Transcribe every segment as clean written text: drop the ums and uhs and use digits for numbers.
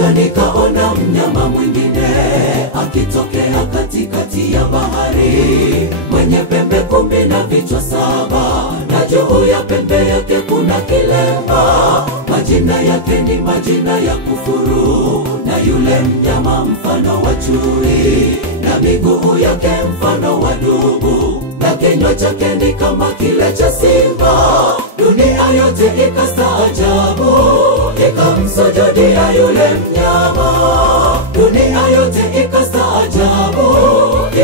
Kisha nikaona mnyama mwingine akitokea katikati ya bahari, mwenye pembe 10 na vichwa 7, na juu ya pembe yake kuna kilemba. Majina yake ni majina ya kufuru, na yule mnyama mfano wa chui, na miguu yake mfano wa dubu, na kinywa chake ni kama kile cha simba. Dunia yote ikastaajabu, ikamsujudia yule mnyama. Dunia yote ikastaajabu,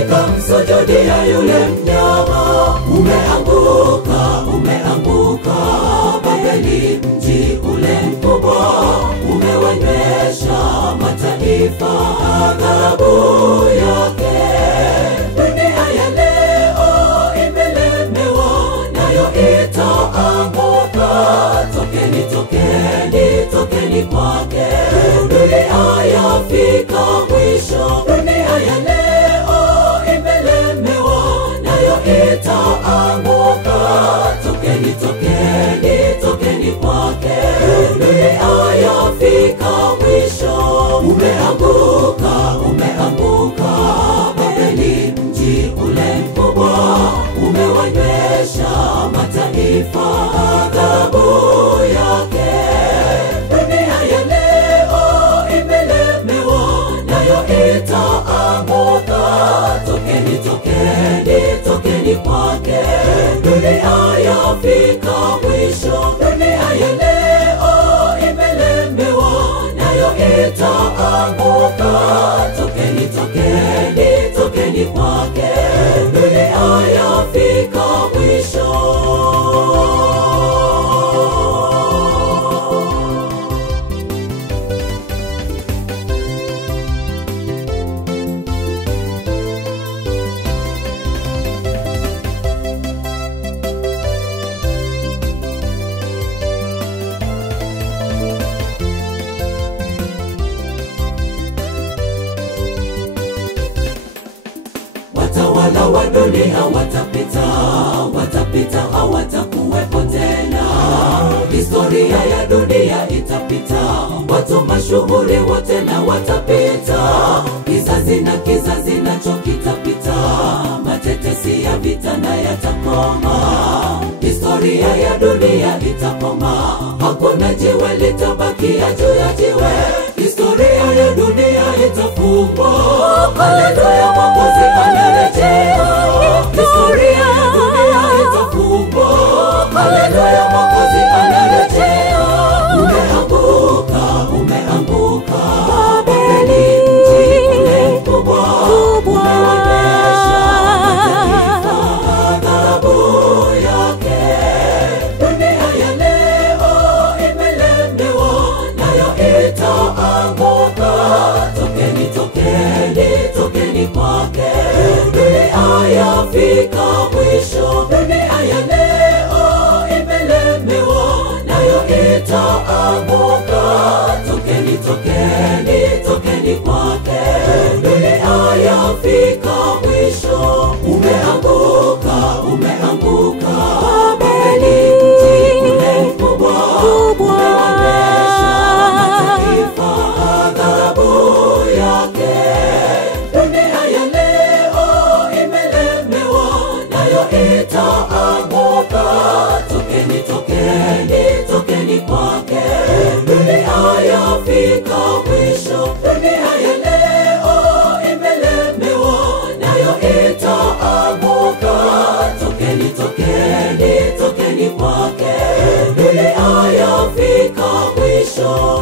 ikamsujudia yule mnyama. Umeanguka, umeanguka Babeli, mji ule mkubwa, umewanywesha mataifa adhabu yake. Dunia ya leo imelemewa, nayo itaanguka. Tokeni, tokeni, tokeni kwake. Dunia yafika mwisho. Dunia ya leo imelemewa, nayo itaanguka. Tokeni, tokeni, tokeni kwake. Dunia yafika mwisho. Umeanguka, umeanguka Babeli, mji ule mkubwa, umewanywesha mataifa adhabu yake. Dunia ya leo imelemewa, nayo itaanguka. Tokeni, tokeni, tokeni kwake. Dunia yafika mwisho. Dunia ya leo imelemewa, nayo itaanguka. Tokeni, tokeni, tokeni kwake. Dunia yafika mwisho. Watawala wa dunia watapita, watapita, hawatakuwepo tena. Historia ya dunia itapita, watu mashuhuri wote na watapita. Kizazi na kizazi nacho kitapita, matetesi ya vita na yatakoma. Historia ya dunia itakoma, hakuna jiwe litabakia juu ya jiwe. Historia ya dunia itafungwa. Haleluya, Mwokozi anarejea. Historia ya dunia itafungwa. Haleluya, Mwokozi anarejea. Umeanguka, umeanguka Babeli, mji ule mkubwa, umewanywesha mataifa adhabu yake. Dunia ya leo imelemewa, nayo itaanguka. Tokeni, tokeni, tokeni kwake. Dunia yafika mwisho. Dunia ya leo imelemewa, nayo itaanguka. Tokeni, tokeni, tokeni kwake. Dunia yafika mwisho. Umeanguka, umeanguka Babeli, mji ule mkubwa, umewanywesha mataifa adhabu yake. Dunia ya leo imelemewa, nayo itaanguka. Tokeni, tokeni, tokeni kwake. Dunia yafika mwisho. Dunia ya leo imelemewa, nayo itaanguka. Tokeni, tokeni, tokeni kwake. Dunia yafika mwisho.